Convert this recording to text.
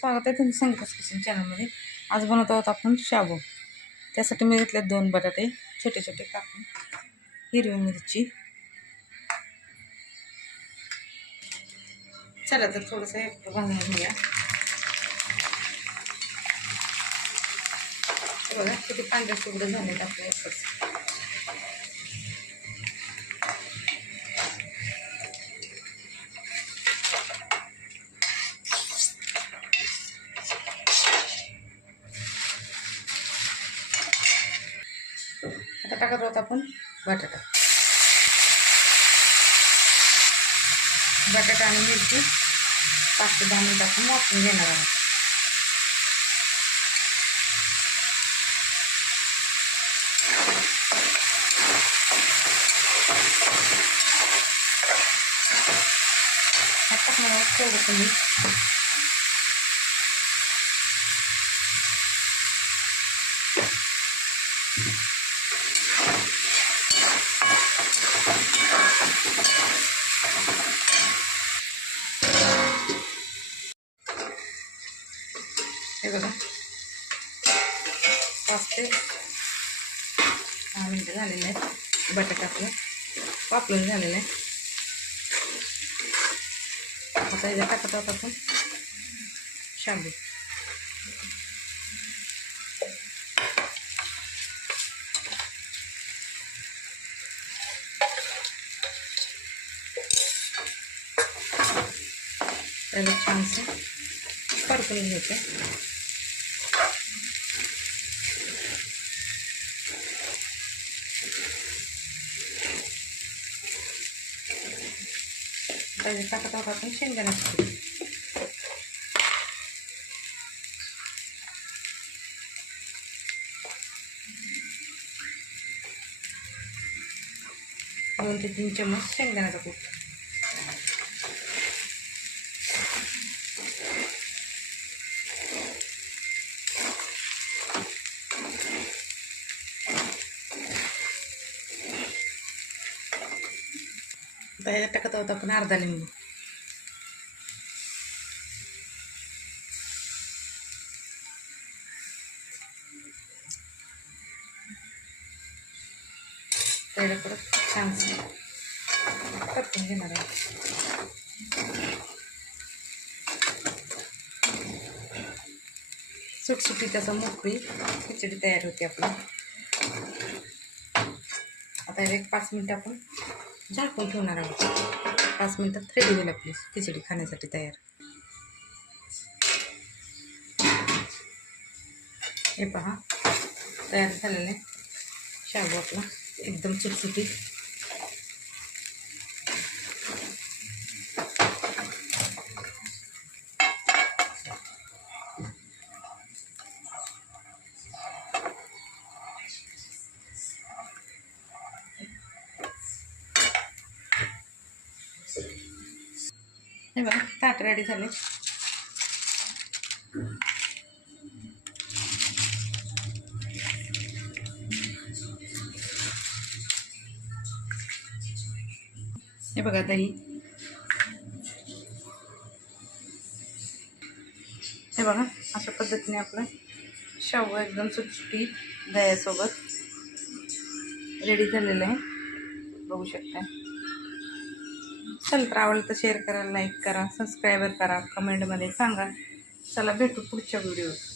स्वागत आहे तुमचं संकस किचन चॅनलमध्ये आज बनवत आहोत आपण शाबू. त्यासाठी मी घेतले दोन बटाटे छोटे छोटे कापून. हिरवी मिरची. चला तर थोडंसं एक घेऊया. बघा किती पांढरे तुकडे झाले आपले एकच. टाकत आहोत आपण. बटाटा. बटाटा आणि मिरची पाच ते दहा मिनिट आपण वापरून घेणार आहोत. आता टाकणार थोडंसं मीठ हे बघा पाच ते दहा मिनटं झालेले आहेत. बटाटा आपलं. वापरून झालेलं आहे आता याच्यात टाकत आहोत आपण शाबू. त्याला छानसं परतून घ्यायचं. त्याच्यात टाकत आहोत आपण शेंगदाण्याचं कूट दोन ते तीन चम्मच शेंगदाण्याचा कूट आता ह्याच्यात टाकत आहोत आपण अर्धा लिंबू त्याला परत छान टाकून घेणार आहे सुटसुटी त्याचा मोकळी खिचडी तयार होते आपली आता एक पाच मिनटं आपण झाकून ठेवणार आहोत पाच मिनटात रेडी होईल आपली. खिचडी खाण्यासाठी तयार. हे पहा. तयार झालेलं आहे. शाबू आपला. एकदम सुटसुटीत हे बघा ताट रेडी झाले. हे बघा दही हे बघा अशा पद्धतीने आपलं शाव एकदम सुटसुटीत दह्यासोबत रेडी झालेलं आहे. बघू शकता चल तर आवडलं तर शेअर करा लाईक करा सबस्क्राईबर करा कमेंटमध्ये सांगा. चला भेटू पुढच्या व्हिडिओत